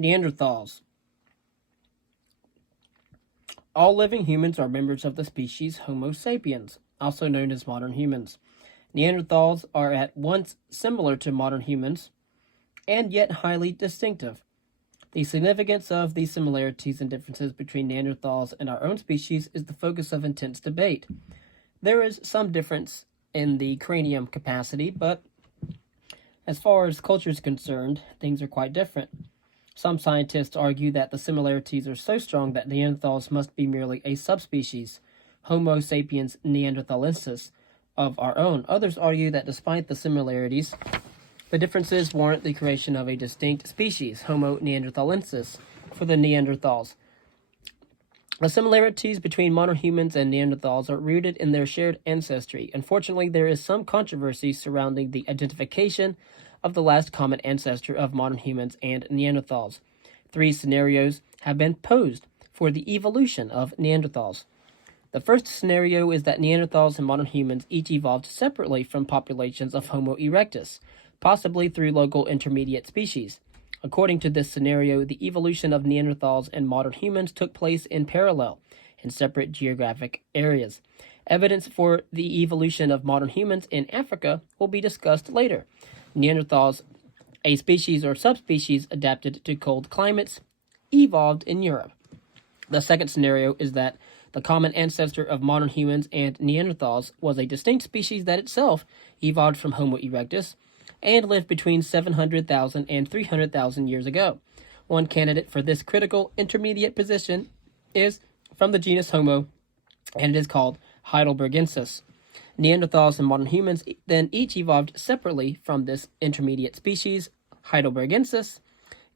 Neanderthals. All living humans are members of the species Homo sapiens, also known as modern humans. Neanderthals are at once similar to modern humans and yet highly distinctive. The significance of these similarities and differences between Neanderthals and our own species is the focus of intense debate. There is some difference in the cranium capacity, but as far as culture is concerned, things are quite different. Some scientists argue that the similarities are so strong that Neanderthals must be merely a subspecies, Homo sapiens neanderthalensis, of our own. Others argue that despite the similarities, the differences warrant the creation of a distinct species, Homo neanderthalensis, for the Neanderthals. The similarities between modern humans and Neanderthals are rooted in their shared ancestry. Unfortunately, there is some controversy surrounding the identification of the last common ancestor of modern humans and Neanderthals. Three scenarios have been posed for the evolution of Neanderthals. The first scenario is that Neanderthals and modern humans each evolved separately from populations of Homo erectus, possibly through local intermediate species. According to this scenario, the evolution of Neanderthals and modern humans took place in parallel, in separate geographic areas. Evidence for the evolution of modern humans in Africa will be discussed later. Neanderthals, a species or subspecies adapted to cold climates, evolved in Europe. The second scenario is that the common ancestor of modern humans and Neanderthals was a distinct species that itself evolved from Homo erectus and lived between 700,000 and 300,000 years ago. One candidate for this critical intermediate position is from the genus Homo, and it is called Heidelbergensis. Neanderthals and modern humans then each evolved separately from this intermediate species, Heidelbergensis,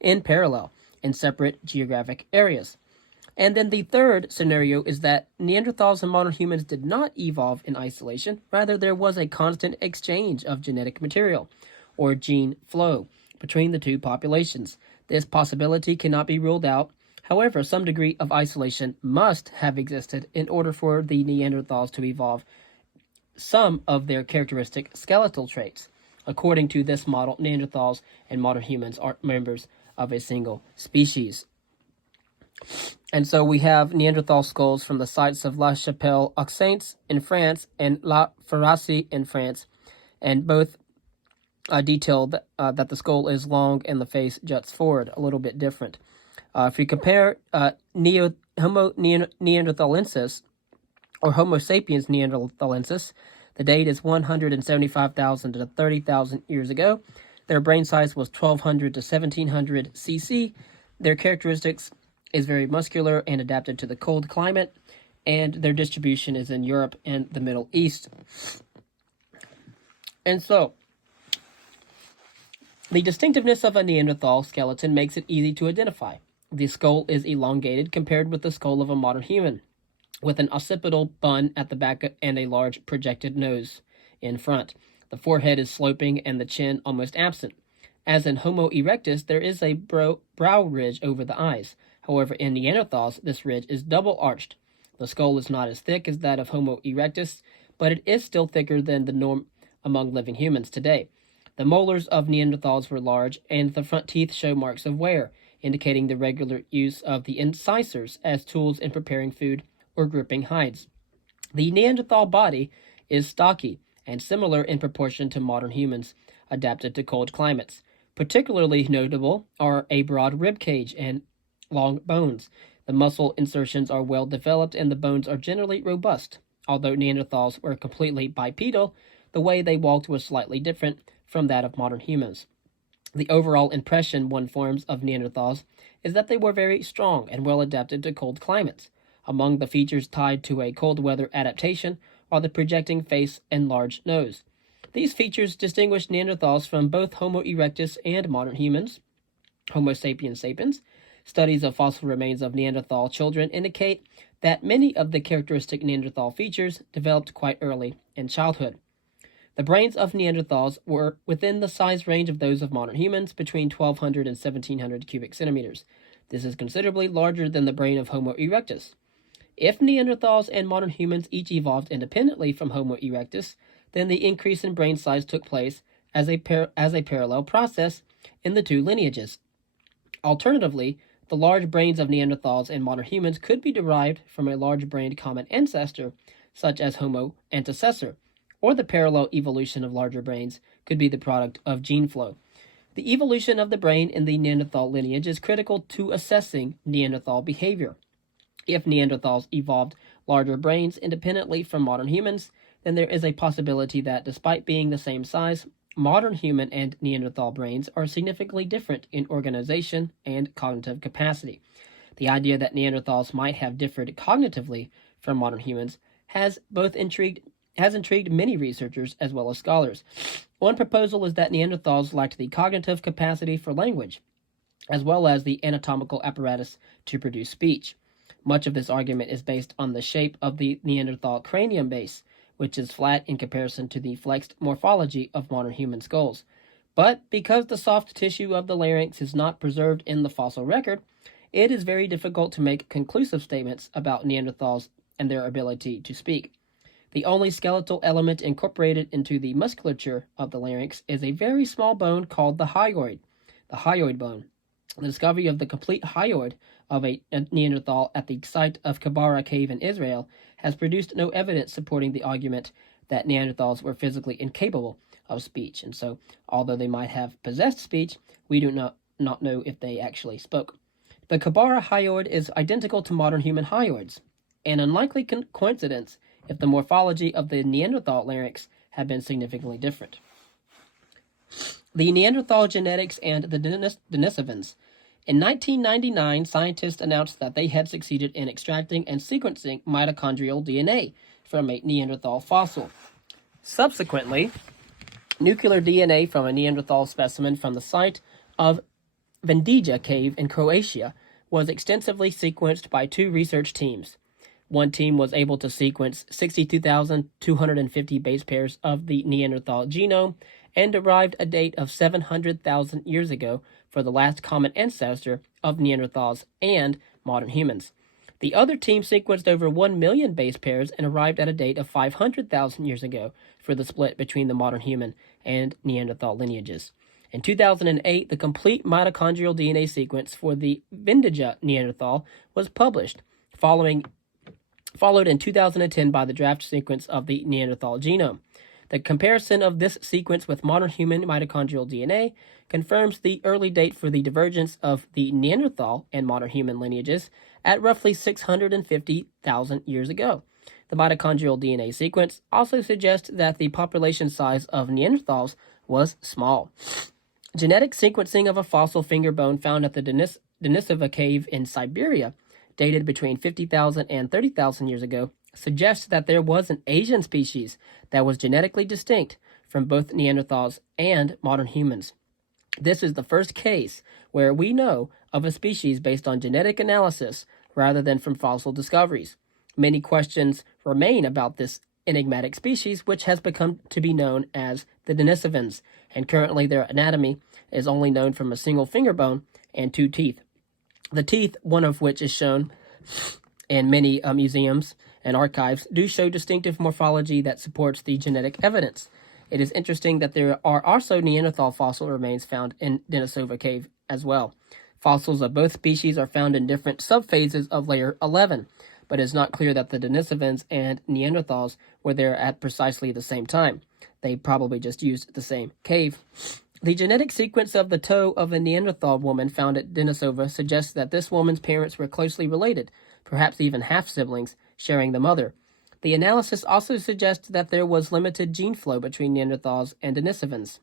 in parallel, in separate geographic areas. And then the third scenario is that Neanderthals and modern humans did not evolve in isolation. Rather, there was a constant exchange of genetic material, or gene flow, between the two populations. This possibility cannot be ruled out. However, some degree of isolation must have existed in order for the Neanderthals to evolve some of their characteristic skeletal traits. According to this model, Neanderthals and modern humans are members of a single species. And so we have Neanderthal skulls from the sites of La Chapelle aux Saints in France and La Ferracie in France, and both detail that the skull is long and the face juts forward, a little bit different. If you compare Homo Neanderthalensis or Homo sapiens Neanderthalensis, the date is 175,000 to 30,000 years ago. Their brain size was 1200 to 1700 cc. Their characteristics is very muscular and adapted to the cold climate, and their distribution is in Europe and the Middle East. And so, the distinctiveness of a Neanderthal skeleton makes it easy to identify. The skull is elongated compared with the skull of a modern human, with an occipital bun at the back and a large projected nose in front. The forehead is sloping and the chin almost absent. As in Homo erectus, there is a brow ridge over the eyes. However, in Neanderthals, this ridge is double-arched. The skull is not as thick as that of Homo erectus, but it is still thicker than the norm among living humans today. The molars of Neanderthals were large, and the front teeth show marks of wear, indicating the regular use of the incisors as tools in preparing food or gripping hides. The Neanderthal body is stocky and similar in proportion to modern humans, adapted to cold climates. Particularly notable are a broad rib cage and long bones. The muscle insertions are well developed and the bones are generally robust. Although Neanderthals were completely bipedal, the way they walked was slightly different from that of modern humans. The overall impression one forms of Neanderthals is that they were very strong and well adapted to cold climates. Among the features tied to a cold weather adaptation are the projecting face and large nose. These features distinguish Neanderthals from both Homo erectus and modern humans, Homo sapiens sapiens. Studies of fossil remains of Neanderthal children indicate that many of the characteristic Neanderthal features developed quite early in childhood. The brains of Neanderthals were within the size range of those of modern humans, between 1200 and 1700 cubic centimeters. This is considerably larger than the brain of Homo erectus. If Neanderthals and modern humans each evolved independently from Homo erectus, then the increase in brain size took place as a parallel process in the two lineages. Alternatively, the large brains of Neanderthals and modern humans could be derived from a large-brained common ancestor, such as Homo antecessor, or the parallel evolution of larger brains could be the product of gene flow. The evolution of the brain in the Neanderthal lineage is critical to assessing Neanderthal behavior. If Neanderthals evolved larger brains independently from modern humans, then there is a possibility that, despite being the same size, modern human and Neanderthal brains are significantly different in organization and cognitive capacity. The idea that Neanderthals might have differed cognitively from modern humans has intrigued many researchers as well as scholars. One proposal is that Neanderthals lacked the cognitive capacity for language, as well as the anatomical apparatus to produce speech. Much of this argument is based on the shape of the Neanderthal cranium base, which is flat in comparison to the flexed morphology of modern human skulls. But because the soft tissue of the larynx is not preserved in the fossil record, it is very difficult to make conclusive statements about Neanderthals and their ability to speak. The only skeletal element incorporated into the musculature of the larynx is a very small bone called the hyoid bone. The discovery of the complete hyoid of a Neanderthal at the site of Kibara Cave in Israel has produced no evidence supporting the argument that Neanderthals were physically incapable of speech. And so, although they might have possessed speech, we do not know if they actually spoke. The Kibara hyoid is identical to modern human hyoids, an unlikely coincidence if the morphology of the Neanderthal larynx had been significantly different. The Neanderthal genetics and the Denisovans. In 1999, scientists announced that they had succeeded in extracting and sequencing mitochondrial DNA from a Neanderthal fossil. Subsequently, nuclear DNA from a Neanderthal specimen from the site of Vendija Cave in Croatia was extensively sequenced by two research teams. One team was able to sequence 62,250 base pairs of the Neanderthal genome and derived a date of 700,000 years ago for the last common ancestor of Neanderthals and modern humans. The other team sequenced over 1 million base pairs and arrived at a date of 500,000 years ago for the split between the modern human and Neanderthal lineages. In 2008, the complete mitochondrial DNA sequence for the Vendija Neanderthal was published, followed in 2010 by the draft sequence of the Neanderthal genome. The comparison of this sequence with modern human mitochondrial DNA confirms the early date for the divergence of the Neanderthal and modern human lineages at roughly 650,000 years ago. The mitochondrial DNA sequence also suggests that the population size of Neanderthals was small. Genetic sequencing of a fossil finger bone found at the Denisova Cave in Siberia, dated between 50,000 and 30,000 years ago, suggests that there was an Asian species that was genetically distinct from both Neanderthals and modern humans. This is the first case where we know of a species based on genetic analysis rather than from fossil discoveries. Many questions remain about this enigmatic species, which has become to be known as the Denisovans, and currently their anatomy is only known from a single finger bone and two teeth. The teeth, one of which is shown in many museums and archives, do show distinctive morphology that supports the genetic evidence. It is interesting that there are also Neanderthal fossil remains found in Denisova Cave as well. Fossils of both species are found in different subphases of layer 11, but it is not clear that the Denisovans and Neanderthals were there at precisely the same time. They probably just used the same cave. The genetic sequence of the toe of a Neanderthal woman found at Denisova suggests that this woman's parents were closely related, perhaps even half-siblings, sharing the mother. The analysis also suggests that there was limited gene flow between Neanderthals and Denisovans.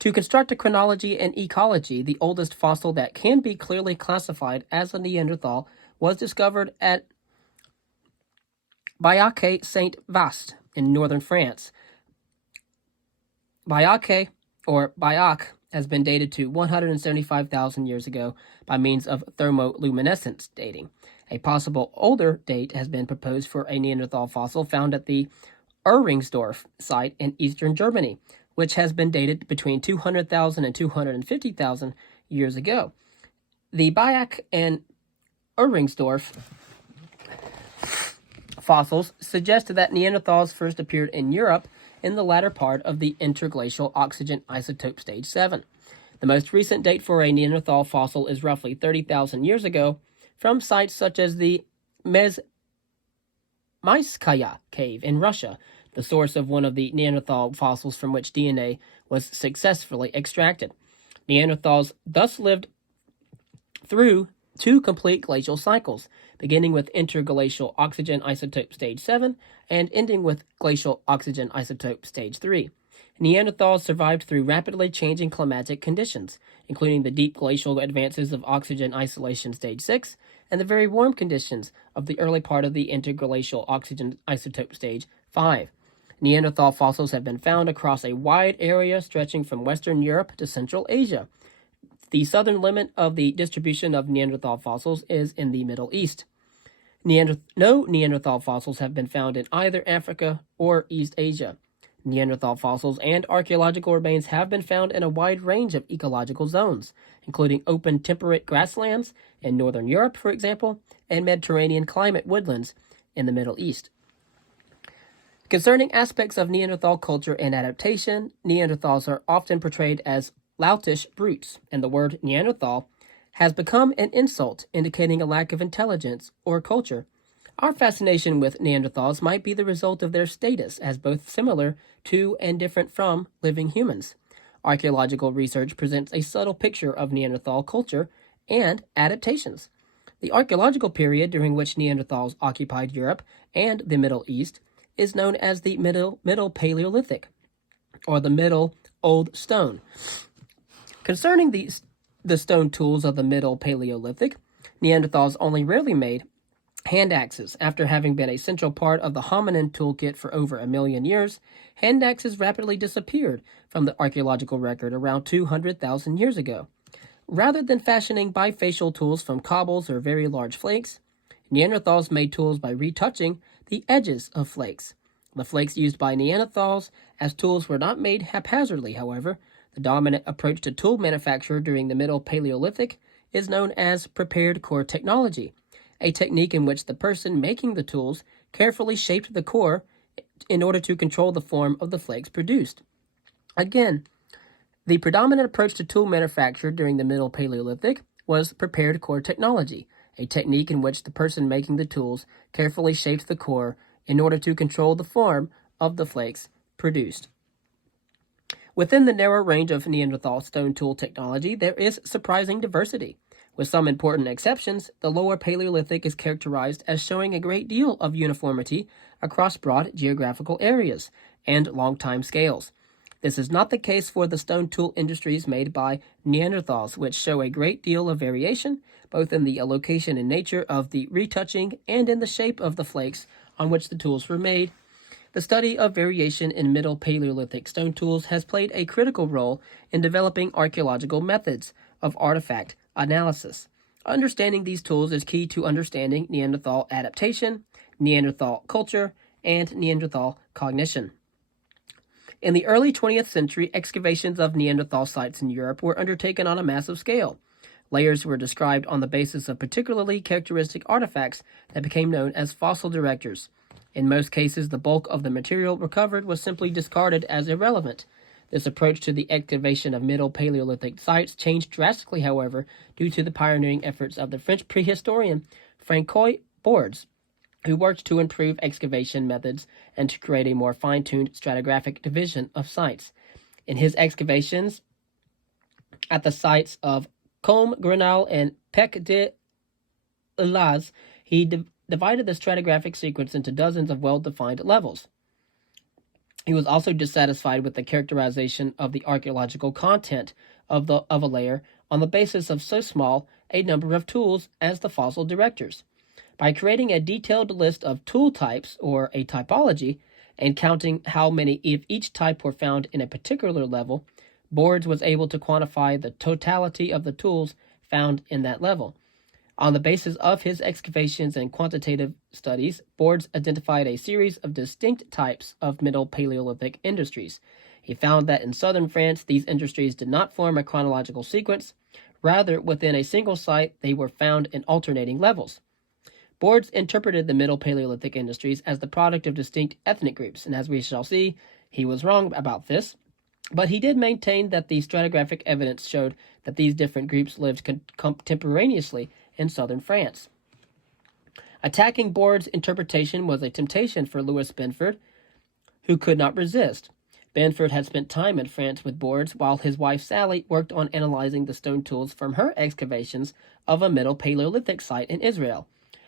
To construct a chronology and ecology, the oldest fossil that can be clearly classified as a Neanderthal was discovered at Baiac-Saint-Vaast in northern France. Baiac has been dated to 175,000 years ago by means of thermoluminescence dating. A possible older date has been proposed for a Neanderthal fossil found at the Uringsdorf site in eastern Germany, which has been dated between 200,000 and 250,000 years ago. The Baiac and Uringsdorf fossils suggest that Neanderthals first appeared in Europe in the latter part of the interglacial oxygen isotope stage 7. The most recent date for a Neanderthal fossil is roughly 30,000 years ago from sites such as the Mezhskaya cave in Russia, the source of one of the Neanderthal fossils from which DNA was successfully extracted. Neanderthals thus lived through two complete glacial cycles, beginning with interglacial oxygen isotope stage 7 and ending with glacial oxygen isotope stage 3. Neanderthals survived through rapidly changing climatic conditions, including the deep glacial advances of oxygen isolation stage 6 and the very warm conditions of the early part of the interglacial oxygen isotope stage 5. Neanderthal fossils have been found across a wide area stretching from Western Europe to Central Asia. The southern limit of the distribution of Neanderthal fossils is in the Middle East. No Neanderthal fossils have been found in either Africa or East Asia. Neanderthal fossils and archaeological remains have been found in a wide range of ecological zones, including open temperate grasslands in northern Europe, for example, and Mediterranean climate woodlands in the Middle East. Concerning aspects of Neanderthal culture and adaptation, Neanderthals are often portrayed as loutish brutes, and the word Neanderthal has become an insult indicating a lack of intelligence or culture. Our fascination with Neanderthals might be the result of their status as both similar to and different from living humans. Archaeological research presents a subtle picture of Neanderthal culture and adaptations. The archaeological period during which Neanderthals occupied Europe and the Middle East is known as the Middle Paleolithic, or the Middle Old Stone. Concerning the stone tools of the Middle Paleolithic, Neanderthals only rarely made hand axes. After having been a central part of the hominin toolkit for over 1 million years, hand axes rapidly disappeared from the archaeological record around 200,000 years ago. Rather than fashioning bifacial tools from cobbles or very large flakes, Neanderthals made tools by retouching the edges of flakes. The flakes used by Neanderthals as tools were not made haphazardly, however. The dominant approach to tool manufacture during the Middle Paleolithic is known as prepared core technology, a technique in which the person making the tools carefully shaped the core in order to control the form of the flakes produced. Again, the predominant approach to tool manufacture during the Middle Paleolithic was prepared core technology, a technique in which the person making the tools carefully shaped the core in order to control the form of the flakes produced. Within the narrow range of Neanderthal stone tool technology, there is surprising diversity. With some important exceptions, the Lower Paleolithic is characterized as showing a great deal of uniformity across broad geographical areas and long time scales. This is not the case for the stone tool industries made by Neanderthals, which show a great deal of variation, both in the location and nature of the retouching and in the shape of the flakes on which the tools were made. The study of variation in Middle Paleolithic stone tools has played a critical role in developing archaeological methods of artifact analysis. Understanding these tools is key to understanding Neanderthal adaptation, Neanderthal culture, and Neanderthal cognition. In the early 20th century, excavations of Neanderthal sites in Europe were undertaken on a massive scale. Layers were described on the basis of particularly characteristic artifacts that became known as fossil directors. In most cases, the bulk of the material recovered was simply discarded as irrelevant. This approach to the excavation of Middle Paleolithic sites changed drastically, however, due to the pioneering efforts of the French prehistorian Francois Bordes, who worked to improve excavation methods and to create a more fine-tuned stratigraphic division of sites. In his excavations at the sites of Combe, Grenal, and Pec de Laz, he divided the stratigraphic sequence into dozens of well-defined levels. He was also dissatisfied with the characterization of the archaeological content of a layer on the basis of so small a number of tools as the fossil directors. By creating a detailed list of tool types, or a typology, and counting how many of each type were found in a particular level, Bordes was able to quantify the totality of the tools found in that level. On the basis of his excavations and quantitative studies, Bordes identified a series of distinct types of Middle Paleolithic industries. He found that in southern France, these industries did not form a chronological sequence. Rather, within a single site, they were found in alternating levels. Bordes interpreted the Middle Paleolithic industries as the product of distinct ethnic groups, and as we shall see, he was wrong about this. But he did maintain that the stratigraphic evidence showed that these different groups lived contemporaneously in southern France. Attacking Board's interpretation was a temptation for Louis Benford, who could not resist. Benford had spent time in France with Boards, while his wife Sally worked on analyzing the stone tools from her excavations of a Middle Paleolithic site in Israel.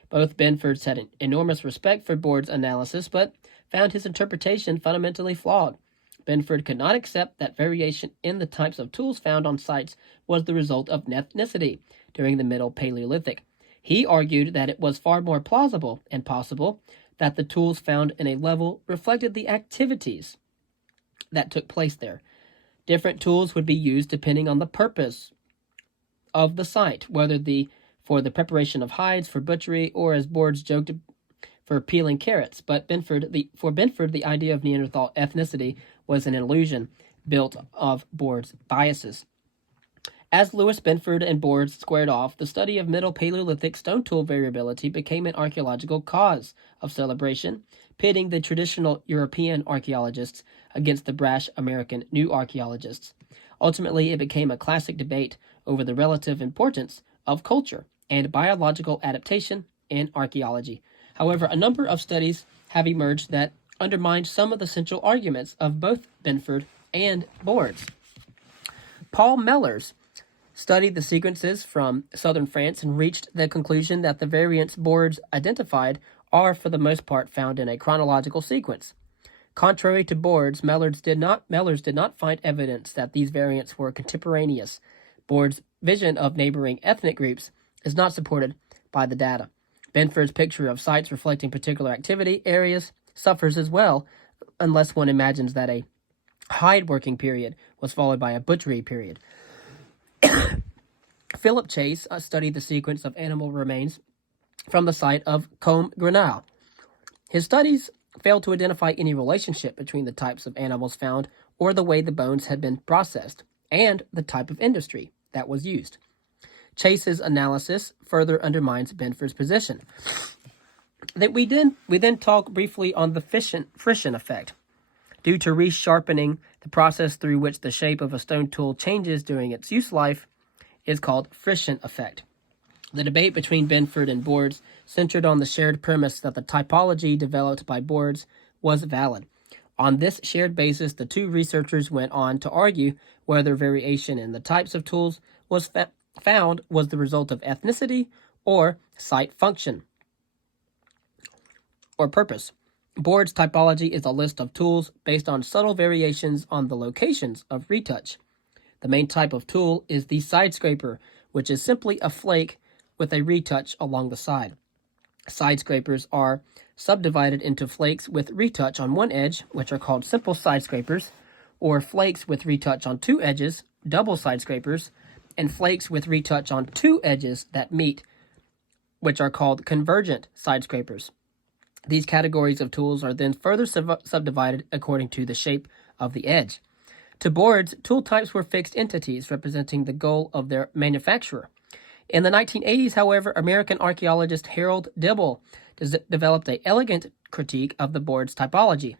Both Benfords had an enormous respect for Board's analysis, but found his interpretation fundamentally flawed. Benford could not accept that variation in the types of tools found on sites was the result of ethnicity during the Middle Paleolithic. He argued that it was far more plausible and possible that the tools found in a level reflected the activities that took place there. Different tools would be used depending on the purpose of the site, whether for the preparation of hides for butchery or, as Boards joked, for peeling carrots. But for Benford, the idea of Neanderthal ethnicity was an illusion built of Board's biases. As Louis Benford and Boards squared off, the study of Middle Paleolithic stone tool variability became an archaeological cause of celebration, pitting the traditional European archaeologists against the brash American new archaeologists. Ultimately, it became a classic debate over the relative importance of culture and biological adaptation in archaeology. However, a number of studies have emerged that undermine some of the central arguments of both Benford and Boards. Paul Mellers studied the sequences from southern France and reached the conclusion that the variants Boards identified are for the most part found in a chronological sequence. Contrary to Boards, Mellers did not find evidence that these variants were contemporaneous. Boards' vision of neighboring ethnic groups is not supported by the data. Benford's picture of sites reflecting particular activity areas suffers as well, unless one imagines that a hide working period was followed by a butchery period. Philip Chase studied the sequence of animal remains from the site of Combe Grenelle. His studies failed to identify any relationship between the types of animals found or the way the bones had been processed and the type of industry that was used. Chase's analysis further undermines Benford's position. We then talk briefly on the frisson effect. Due to resharpening, the process through which the shape of a stone tool changes during its use life is called frisson effect. The debate between Benford and Boards centered on the shared premise that the typology developed by Boards was valid. On this shared basis, the two researchers went on to argue whether variation in the types of tools was found was the result of ethnicity or site function or purpose. Boards' typology is a list of tools based on subtle variations on the locations of retouch. The main type of tool is the side scraper, which is simply a flake with a retouch along the side. Side scrapers are subdivided into flakes with retouch on one edge, which are called simple side scrapers, or flakes with retouch on two edges, double side scrapers, and flakes with retouch on two edges that meet, which are called convergent side scrapers. These categories of tools are then further subdivided according to the shape of the edge. To Boards, tool types were fixed entities representing the goal of their manufacturer. In the 1980s, however, American archaeologist Harold Dibble developed an elegant critique of the Boards typology.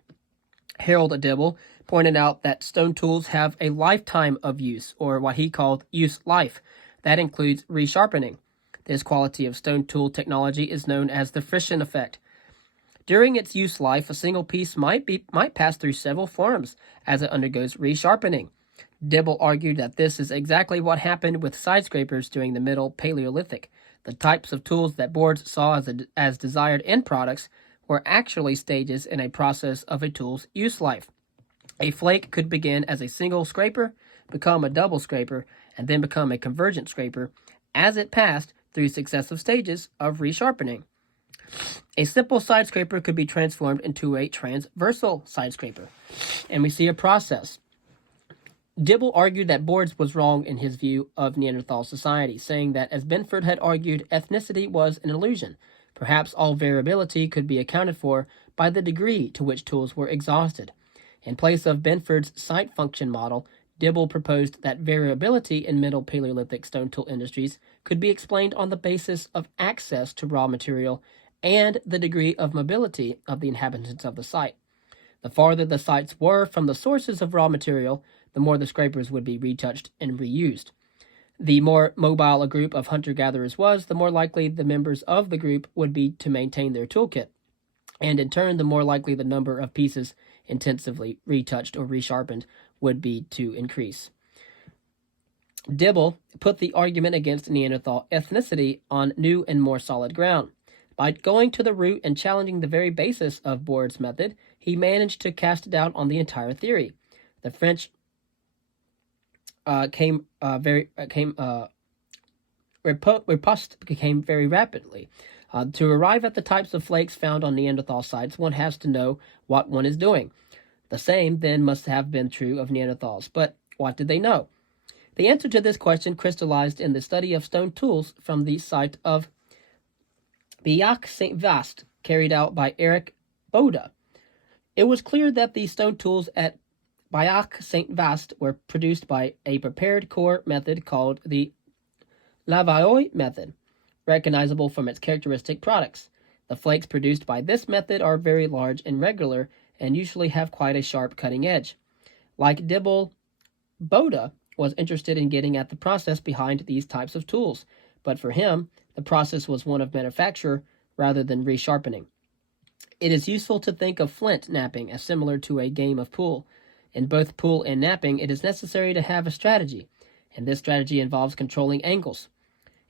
Harold Dibble pointed out that stone tools have a lifetime of use, or what he called use life. That includes resharpening. This quality of stone tool technology is known as the frisson effect. During its use life, a single piece might pass through several forms as it undergoes resharpening. Dibble argued that this is exactly what happened with side scrapers during the Middle Paleolithic. The types of tools that Boards saw as desired end products were actually stages in a process of a tool's use life. A flake could begin as a single scraper, become a double scraper, and then become a convergent scraper as it passed through successive stages of resharpening. A simple side scraper could be transformed into a transversal side scraper, and we see a process. Dibble argued that Boards was wrong in his view of Neanderthal society, saying that, as Benford had argued, ethnicity was an illusion. Perhaps all variability could be accounted for by the degree to which tools were exhausted. In place of Benford's site function model, Dibble proposed that variability in Middle Paleolithic stone tool industries could be explained on the basis of access to raw material and the degree of mobility of the inhabitants of the site. The farther the sites were from the sources of raw material, the more the scrapers would be retouched and reused. The more mobile a group of hunter-gatherers was, the more likely the members of the group would be to maintain their toolkit, and in turn, the more likely the number of pieces intensively retouched or resharpened would be to increase. Dibble put the argument against Neanderthal ethnicity on new and more solid ground. By going to the root and challenging the very basis of Bourd's method, he managed to cast doubt on the entire theory. The French riposte became very rapidly. To arrive at the types of flakes found on Neanderthal sites, one has to know what one is doing. The same, then, must have been true of Neanderthals. But what did they know? The answer to this question crystallized in the study of stone tools from the site of Biac-Saint-Vaast, carried out by Eric Bode. It was clear that the stone tools at Biac-Saint-Vaast were produced by a prepared core method called the Levallois method, recognizable from its characteristic products. The flakes produced by this method are very large and regular, and usually have quite a sharp cutting edge. Like Dibble, Bode was interested in getting at the process behind these types of tools, but for him, the process was one of manufacture rather than resharpening. It is useful to think of flint knapping as similar to a game of pool. In both pool and knapping, it is necessary to have a strategy, and this strategy involves controlling angles.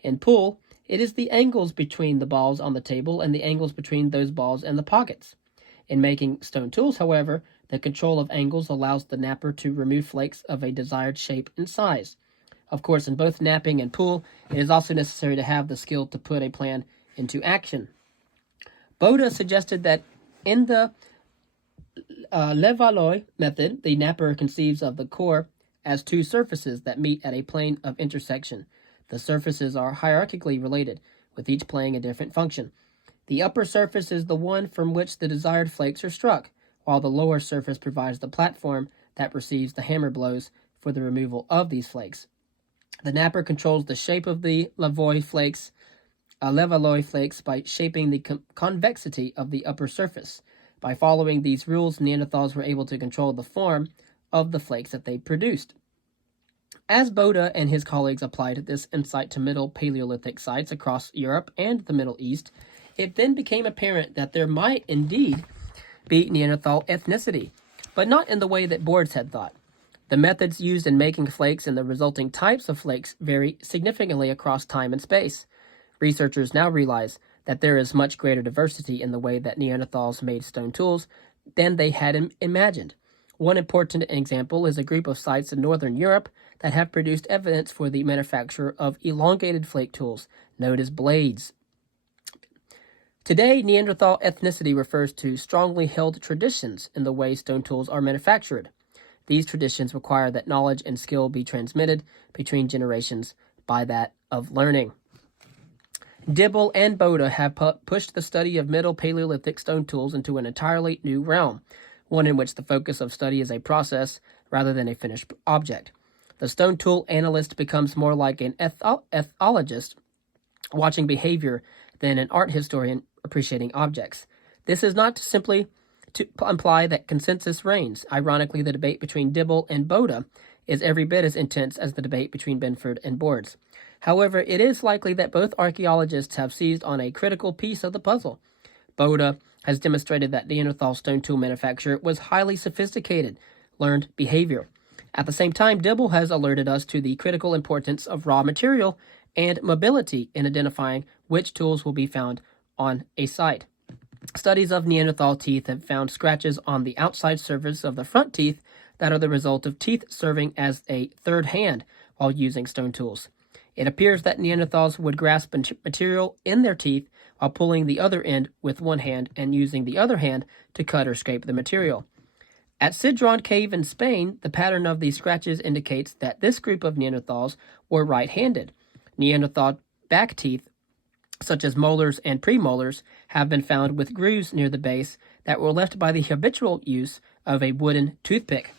In pool, it is the angles between the balls on the table and the angles between those balls and the pockets. In making stone tools, however, the control of angles allows the knapper to remove flakes of a desired shape and size. Of course, in both knapping and pool, it is also necessary to have the skill to put a plan into action. Bode suggested that in the Levallois method, the napper conceives of the core as two surfaces that meet at a plane of intersection. The surfaces are hierarchically related, with each playing a different function. The upper surface is the one from which the desired flakes are struck, while the lower surface provides the platform that receives the hammer blows for the removal of these flakes. The napper controls the shape of the Levallois flakes by shaping the convexity of the upper surface. By following these rules, Neanderthals were able to control the form of the flakes that they produced. As Bode and his colleagues applied this insight to Middle Paleolithic sites across Europe and the Middle East, it then became apparent that there might indeed be Neanderthal ethnicity, but not in the way that Bourds had thought. The methods used in making flakes and the resulting types of flakes vary significantly across time and space. Researchers now realize that there is much greater diversity in the way that Neanderthals made stone tools than they had imagined. One important example is a group of sites in northern Europe that have produced evidence for the manufacture of elongated flake tools, known as blades. Today, Neanderthal ethnicity refers to strongly held traditions in the way stone tools are manufactured. These traditions require that knowledge and skill be transmitted between generations by that of learning. Dibble and Bode have pushed the study of Middle Paleolithic stone tools into an entirely new realm, one in which the focus of study is a process rather than a finished object. The stone tool analyst becomes more like an ethologist watching behavior than an art historian appreciating objects. This is not simply to imply that consensus reigns. Ironically, the debate between Dibble and Bode is every bit as intense as the debate between Benford and Bourds. However, it is likely that both archaeologists have seized on a critical piece of the puzzle. Bode has demonstrated that Neanderthal stone tool manufacture was highly sophisticated, learned behavior. At the same time, Dibble has alerted us to the critical importance of raw material and mobility in identifying which tools will be found on a site. Studies of Neanderthal teeth have found scratches on the outside surface of the front teeth that are the result of teeth serving as a third hand while using stone tools. It appears that Neanderthals would grasp material in their teeth while pulling the other end with one hand and using the other hand to cut or scrape the material. At Sidron Cave in Spain, the pattern of these scratches indicates that this group of Neanderthals were right-handed. Neanderthal back teeth, such as molars and premolars, have been found with grooves near the base that were left by the habitual use of a wooden toothpick.